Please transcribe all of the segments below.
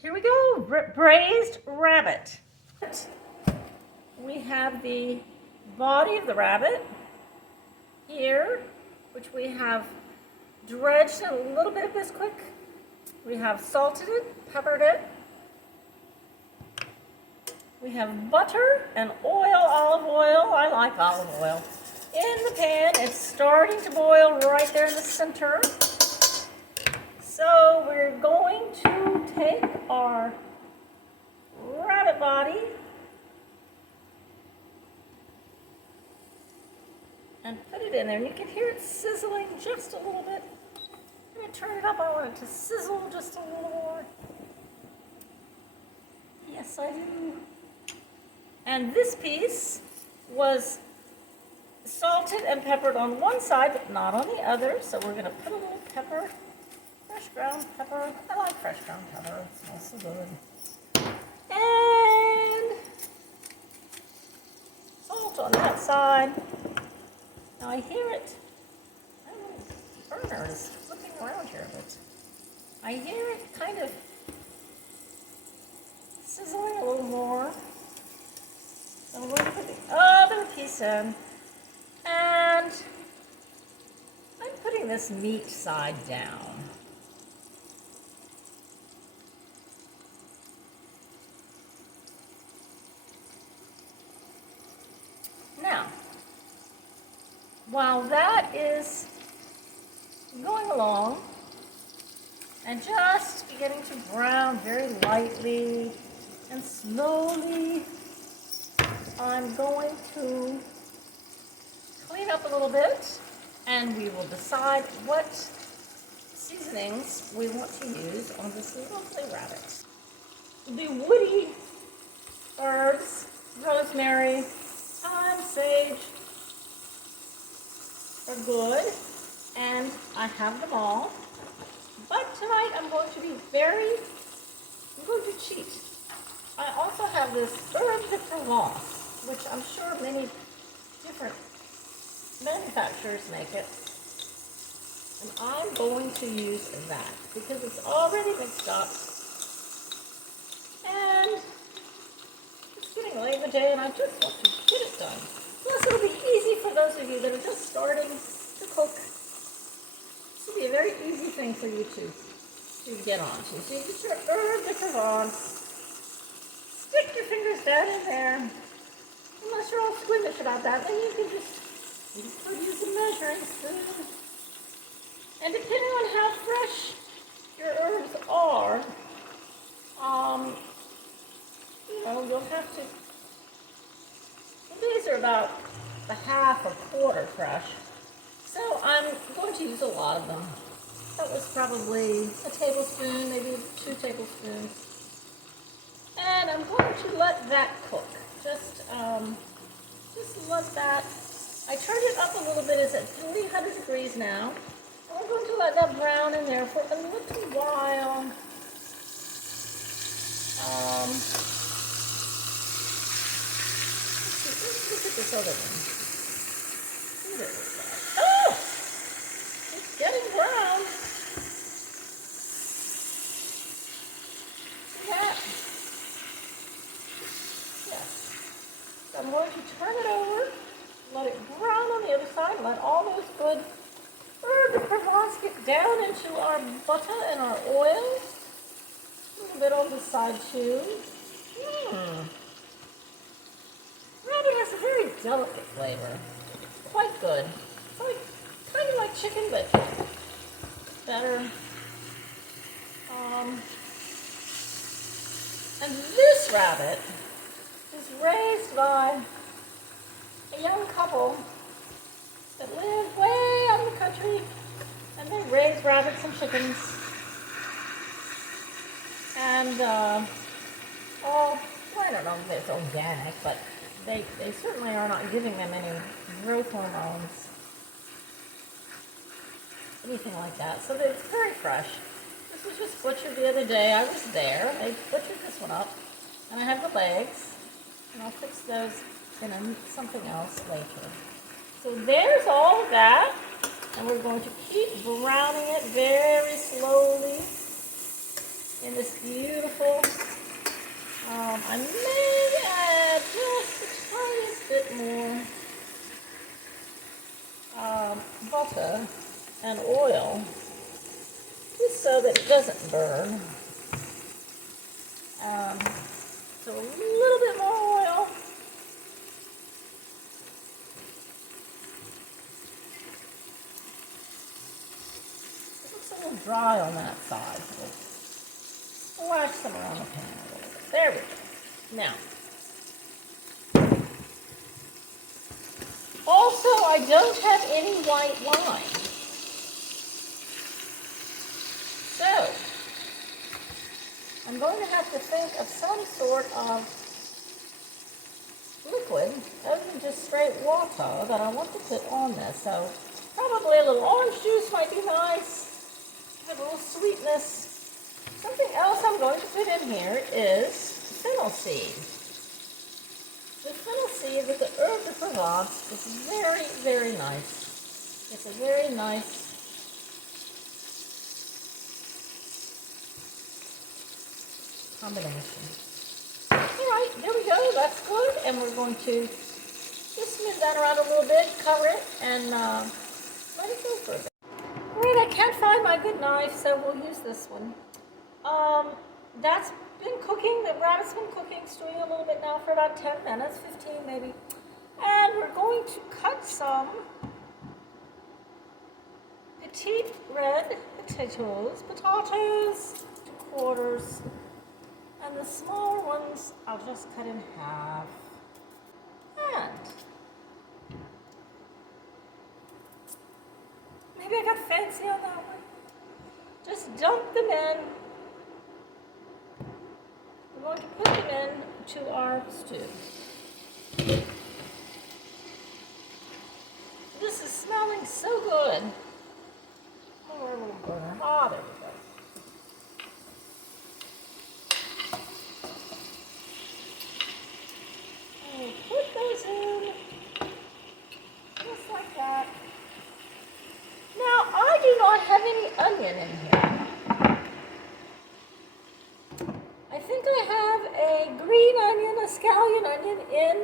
Here we go, braised rabbit. We have the body of the rabbit here, which we have dredged in a little bit of Bisquick. We have salted it, peppered it. We have butter and oil, olive oil. I like olive oil. In the pan, it's starting to boil right there in the center. So we're going to take our rabbit body and put it in there. And you can hear it sizzling just a little bit. I'm going to turn it up. I want it to sizzle just a little more. Yes, I do. And this piece was salted and peppered on one side, but not on the other. So we're going to put a little pepper, fresh ground pepper. I like fresh ground pepper. It smells so good. And salt on that side. Now I hear it. I don't know, the burner is flipping around here a bit. I hear it kind of sizzling a little more. So I'm going to put the other piece in. And I'm putting this meat side down. Now, while that is going along and just beginning to brown very lightly and slowly, I'm going to clean up a little bit and we will decide what seasonings we want to use on this lovely rabbit. The woody herbs, rosemary, thyme, sage are good, and I have them all. But tonight I'm going to cheat. I also have this Herbes de Provence, which I'm sure many different manufacturers make it. And I'm going to use that because it's already mixed up. And it's getting late in the day and I just want to get it done. Plus it'll be easy for those of you that are just starting to cook. This will be a very easy thing for you to get onto. So you get your Herbes de Provence, stick your fingers down in there. Unless you're all squeamish about that, then you could use a measuring spoon. And depending on how fresh your herbs are, you'll have to. These are about a half or quarter fresh, so I'm going to use a lot of them. That was probably a tablespoon, maybe 2 tablespoons. And I'm going to let that cook. Just let that. I turned it up a little bit. It's at 300 degrees now. And we're going to let that brown in there for a little while. Let's look at this other one. See what it looks like. Oh! It's getting brown. See that? Yes. So I'm going to turn it over, let it brown on the other side, let all those good Herbes de Provence get down into our butter and our oil. A little bit on the side too. Rabbit has a very delicate flavor. Quite good. Kind of like chicken, but better. And this rabbit is raised by a young couple that live way out in the country, and they raise rabbits and chickens. And, I don't know if it's organic, but they certainly are not giving them any growth hormones, anything like that. So it's very fresh. This was just butchered the other day. I was there. They butchered this one up. And I have the legs. And I'll fix those in something else later. So there's all of that. And we're going to keep browning it very slowly. in this beautiful, I may add just a tiny bit more butter and oil, just so that it doesn't burn. So a little bit more oil. It looks a little dry on that side. We'll splash some around the pan a little bit. There we go. Now, also I don't have any white wine. So, I'm going to have to think of some sort of liquid, other than just straight water, that I want to put on this. So, probably a little orange juice might be nice, have a little sweetness. Something else I'm going to put in here is fennel seed. The fennel seed with the Herbes de Provence is very, very nice. It's a very nice combination. Alright, there we go, that's good. And we're going to just move that around a little bit, cover it, and let it go for a bit. Alright, I can't find my good knife, so we'll use this one. That's been cooking, the rabbit's been cooking, stewing a little bit now for about 10 minutes, 15 maybe. And we're going to cut some petite red potatoes to quarters. And the smaller ones, I'll just cut in half. And maybe I got fancy on that one. Just dump them in. We're going to put them in to our stew. This is smelling so good. Oh, our little burner. Ah, there we go. Put those in, just like that. Now, I do not have any onion in here. I think I have a green onion, a scallion onion in,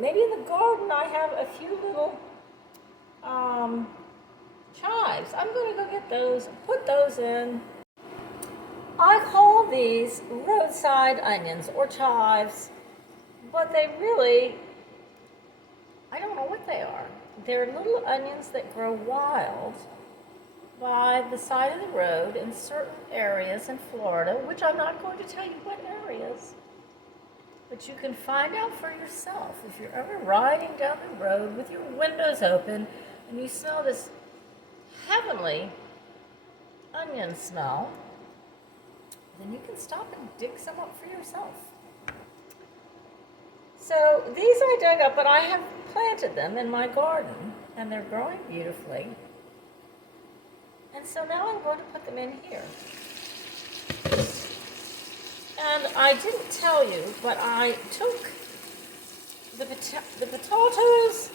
maybe in the garden I have a few little chives. I'm going to go get those, put those in. I call these roadside onions or chives. But they really, I don't know what they are. They're little onions that grow wild by the side of the road in certain areas in Florida, which I'm not going to tell you what areas. But you can find out for yourself. If you're ever riding down the road with your windows open and you smell this heavenly onion smell, then you can stop and dig some up for yourself. So these I dug up, but I have planted them in my garden, and they're growing beautifully. And so now I'm going to put them in here. And I didn't tell you, but I took the potatoes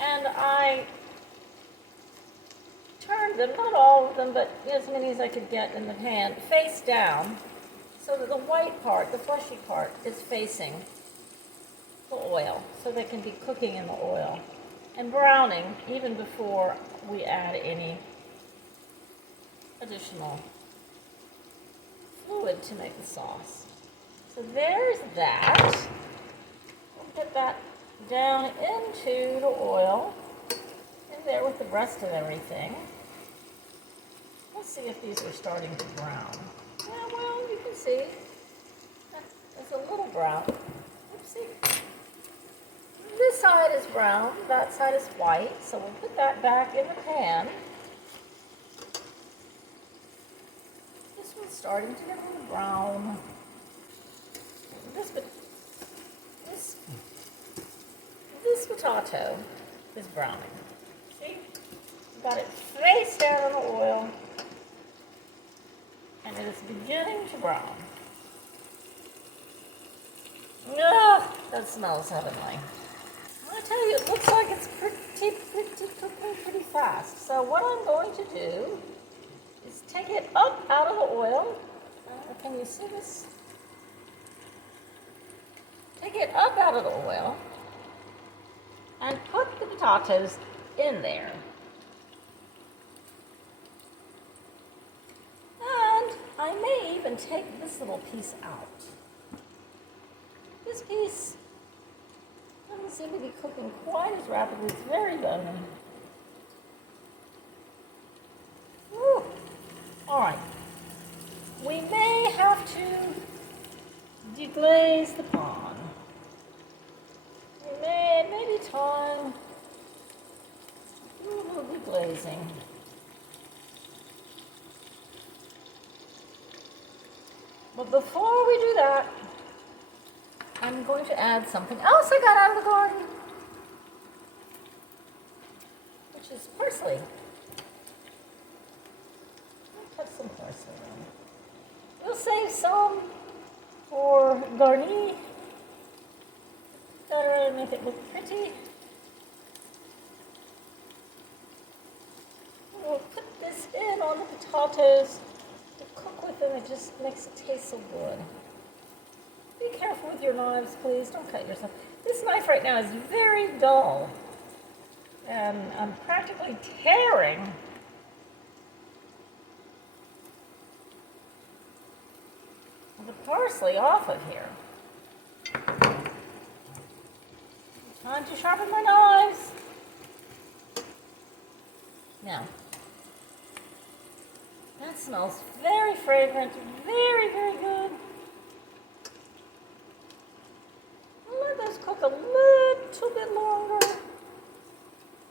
and I turned them, not all of them, but as many as I could get in the pan, face down, so that the white part, the fleshy part, is facing the oil, so they can be cooking in the oil and browning even before we add any additional fluid to make the sauce. So there's that. We'll put that down into the oil in there with the rest of everything. Let's see if these are starting to brown. Yeah, well, you can see there's a little brown. Oopsie. This side is brown, that side is white, so we'll put that back in the pan. This one's starting to get a little brown. This potato is browning. See? Got it face down in the oil, and it is beginning to brown. Ugh, that smells heavenly. I tell you, it looks like it's cooking pretty fast. So what I'm going to do is take it up out of the oil or can you see this? Take it up out of the oil and put the potatoes in there. And I may even take this little piece out. This piece doesn't seem to be cooking quite as rapidly. It's very bony. Whew. All right. We may have to deglaze the pan. It may be time to do a little deglazing. But before we do that, I'm going to add something else I got out of the garden, which is parsley. I'll cut some parsley on. We'll save some for garni. Gotta make it look pretty. We'll put this in on the potatoes to cook with them. It just makes it taste so good. Be careful with your knives, please. Don't cut yourself. This knife right now is very dull, and I'm practically tearing the parsley off of here. Time to sharpen my knives. Now, that smells very fragrant, very, very good. Let those cook a little bit longer.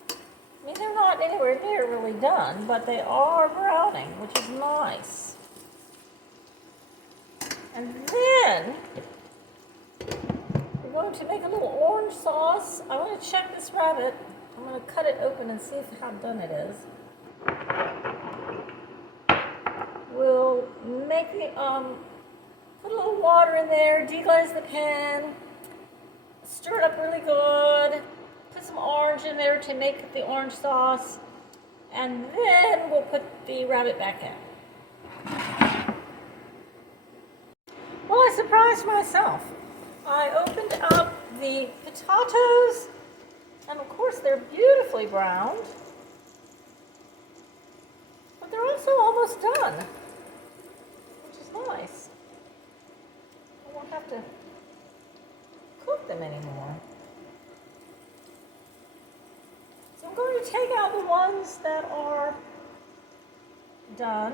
I mean, they're not anywhere near really done, but they are browning, which is nice. And then we're going to make a little orange sauce. I want to check this rabbit. I'm going to cut it open and see how done it is. We'll make the, put a little water in there, deglaze the pan, stir it up really good, put some orange in there to make the orange sauce, and then we'll put the rabbit back in. Well, I surprised myself. I opened up the potatoes, and of course they're beautifully browned, but they're also almost done, which is nice. I won't have to cook them anymore. So I'm going to take out the ones that are done.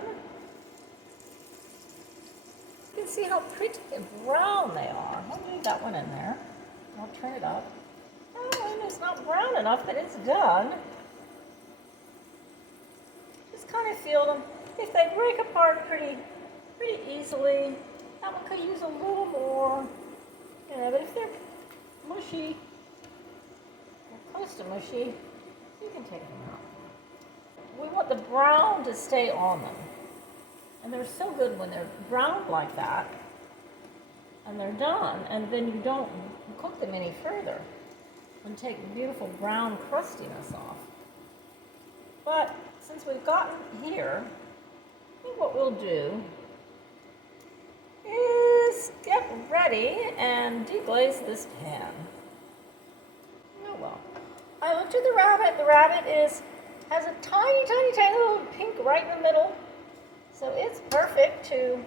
You can see how pretty and brown they are. I'll leave that one in there. I'll turn it up. Oh, and it's not brown enough that it's done. Just kind of feel them. If they break apart pretty easily, that one could use a little more. Yeah, but if they're mushy, or close to mushy, you can take them out. We want the brown to stay on them. And they're so good when they're browned like that, and they're done, and then you don't cook them any further and take the beautiful brown crustiness off. But since we've gotten here, I think what we'll do is get ready and deglaze this pan. Oh well. I looked at the rabbit. The rabbit has a tiny, tiny, tiny little pink right in the middle. So it's perfect to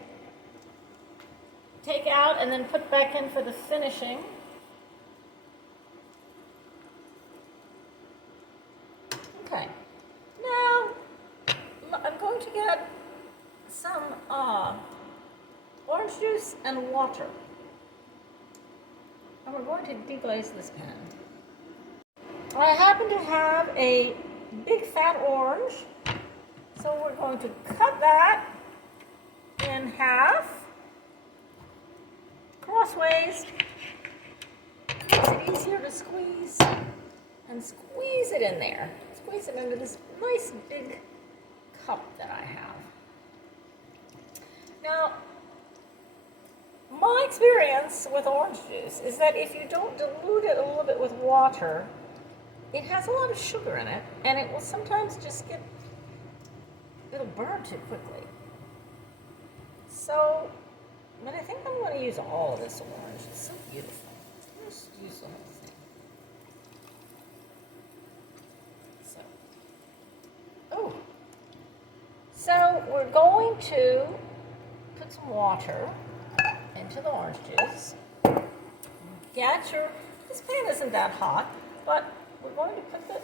take out and then put back in for the finishing. Okay. Now, I'm going to get some orange juice and water. And we're going to deglaze this pan. I happen to have a big fat orange. So we're going to cut that in half, crossways. Makes it easier to squeeze, and squeeze it in there. Squeeze it into this nice big cup that I have. Now, my experience with orange juice is that if you don't dilute it a little bit with water, it has a lot of sugar in it, and it will sometimes just it'll burn too quickly. So use all of this orange. It's so beautiful. Just use the whole thing. So we're going to put some water into the orange juice. This pan isn't that hot, but we're going to put the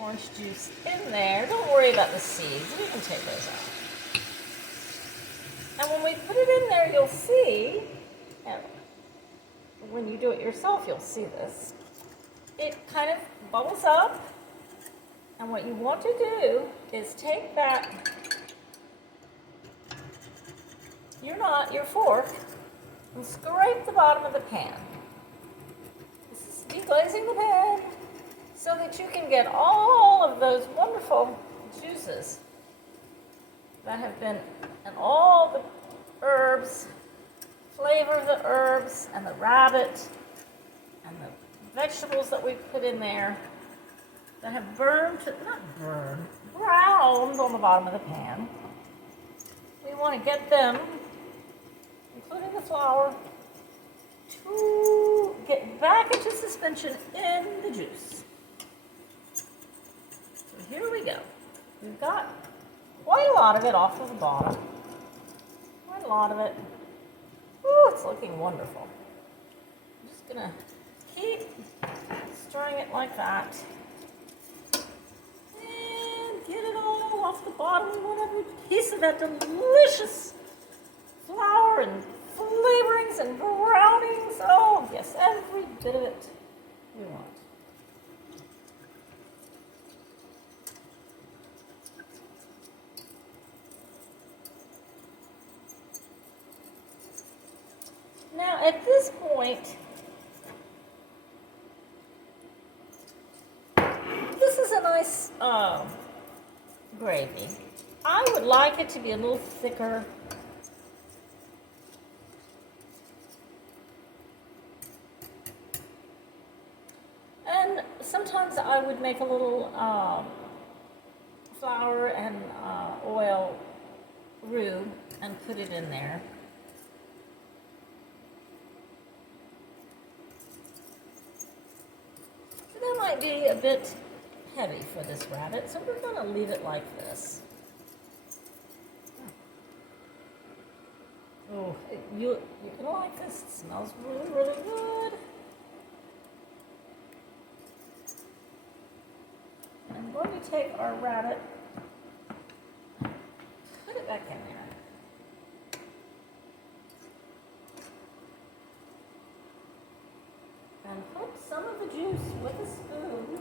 orange juice in there. Don't worry about the seeds. We can take those out. And when we put it in there, you'll see, and when you do it yourself, you'll see this. It kind of bubbles up. And what you want to do is take your fork, and scrape the bottom of the pan. This is deglazing the pan so that you can get all of those wonderful juices that have been, and all the herbs, flavor of the herbs and the rabbit and the vegetables that we put in there that have browned on the bottom of the pan. We want to get them, including the flour, to get back into suspension in the juice. So here we go. We've got quite a lot of it off of the bottom. Quite a lot of it. Ooh, it's looking wonderful. I'm just going to keep stirring it like that. Get it all off the bottom. We want every piece of that delicious flour and flavorings and brownings. Oh, yes, every bit of it we want. Now, at this point, this is a nice gravy. I would like it to be a little thicker. And sometimes I would make a little flour and oil roux and put it in there. So that might be a bit heavy for this rabbit, so we're going to leave it like this. Oh, you're going to like this. It smells really, really good. I'm going to take our rabbit, put it back in there. And put some of the juice with a spoon.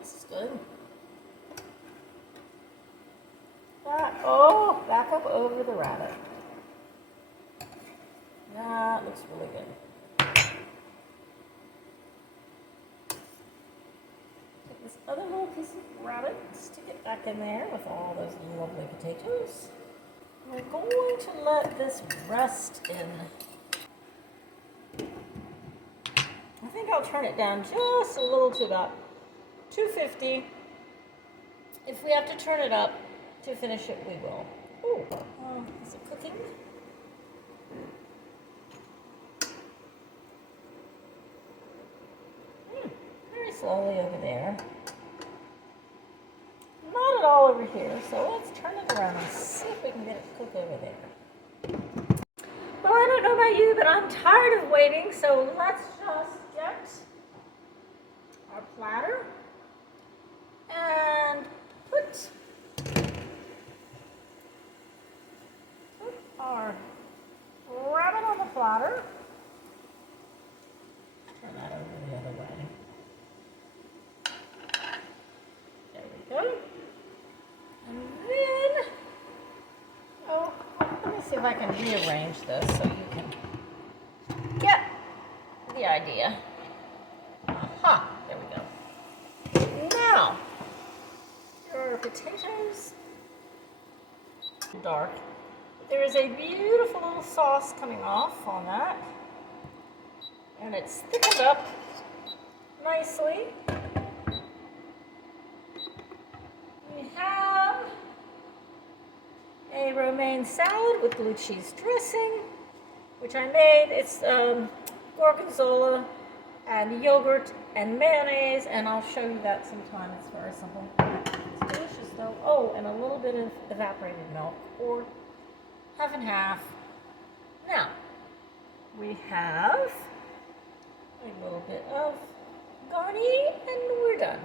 This is good. Back up over the rabbit. That looks really good. Take this other little piece of rabbit, stick it back in there with all those lovely potatoes. We're going to let this rest in. I think I'll turn it down just a little to about 250. If we have to turn it up to finish it, we will. Oh, is it cooking? Very slowly over there. Not at all over here, so let's turn it around and see if we can get it cooked over there. Well, I don't know about you, but I'm tired of waiting, so let's just get our platter and put our rabbit on the platter. Turn that over the other way. There we go. And then, let me see if I can rearrange this so you can get the idea. Aha, there we go. Now, here are our potatoes. Dark. There is a beautiful little sauce coming off on that. And it's thickened up nicely. We have a romaine salad with blue cheese dressing. which I made. It's gorgonzola and yogurt and mayonnaise, and I'll show you that sometime. It's very simple. It's delicious though. Oh, and a little bit of evaporated milk, or half and half. Now, we have a little bit of garni, and we're done.